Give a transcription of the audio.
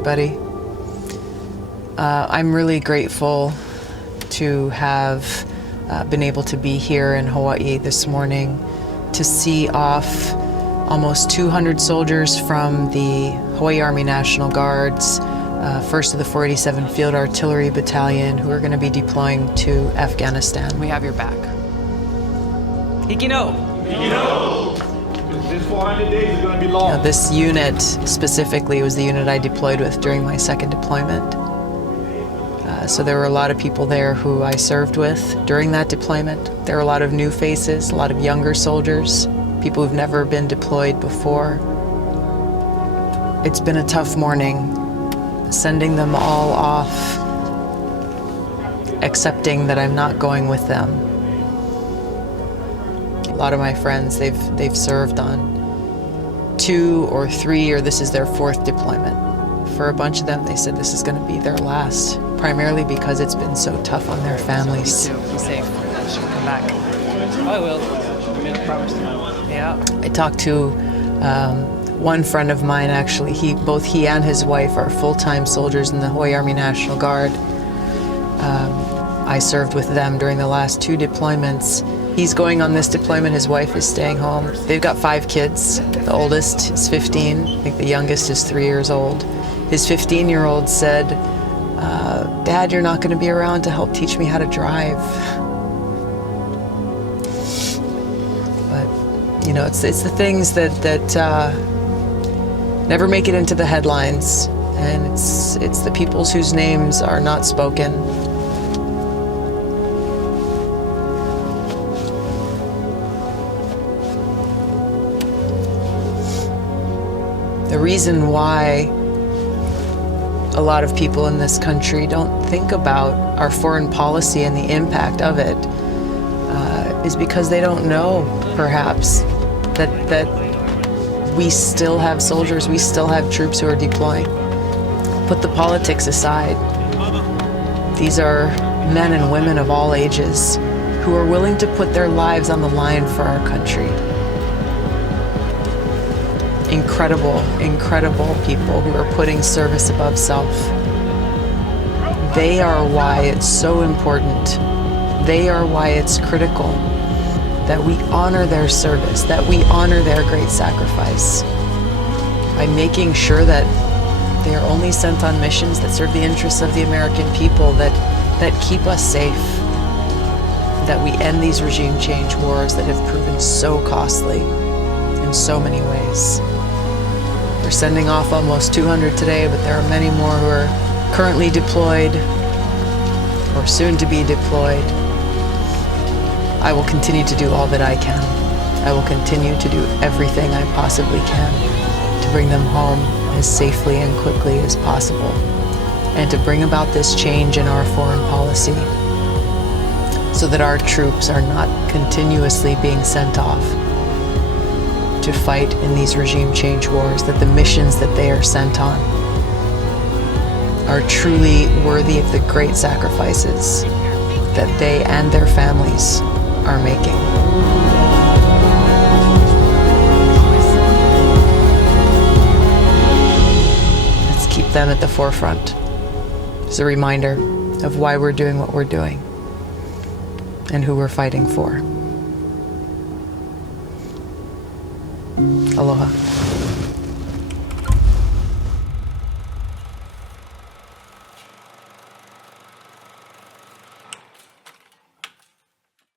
everybody. I'm really grateful to have been able to be here in Hawaii this morning to see off almost 200 soldiers from the Hawaii Army National Guards, 1st of the 487 Field Artillery Battalion, who are going to be deploying to Afghanistan. We have your back. Hikino! Hikino! This 400 days is going to be long. Now, this unit specifically was the unit I deployed with during my second deployment. So there were a lot of people there who I served with during that deployment. There were a lot of new faces, a lot of younger soldiers, people who've never been deployed before. It's been a tough morning, sending them all off, accepting that I'm not going with them. A lot of my friends, they've served on 2 or 3, or this is their 4th deployment. For a bunch of them, they said this is going to be their last, primarily because it's been so tough on their families. Be safe. Come back. I will. I made a promise to you. Yeah. I talked to one friend of mine, actually. Both he and his wife are full-time soldiers in the Hawaii Army National Guard. I served with them during the last 2 deployments. He's going on this deployment, his wife is staying home. They've got 5 kids. The oldest is 15, I think the youngest is 3 years old. His 15-year-old said, Dad, you're not going to be around to help teach me how to drive. But, you know, it's the things that never make it into the headlines, and it's the peoples whose names are not spoken. The reason why a lot of people in this country don't think about our foreign policy and the impact of it is because they don't know, perhaps, that we still have soldiers, we still have troops who are deploying. Put the politics aside. These are men and women of all ages who are willing to put their lives on the line for our country. Incredible, incredible people who are putting service above self. They are why it's so important. They are why it's critical that we honor their service, that we honor their great sacrifice by making sure that they are only sent on missions that serve the interests of the American people, that keep us safe, that we end these regime change wars that have proven so costly in so many ways. We're sending off almost 200 today, but there are many more who are currently deployed or soon to be deployed. I will continue to do all that I can. I will continue to do everything I possibly can to bring them home as safely and quickly as possible, and to bring about this change in our foreign policy so that our troops are not continuously being sent off to fight in these regime change wars, that the missions that they are sent on are truly worthy of the great sacrifices that they and their families are making. Let's keep them at the forefront as a reminder of why we're doing what we're doing and who we're fighting for. Aloha.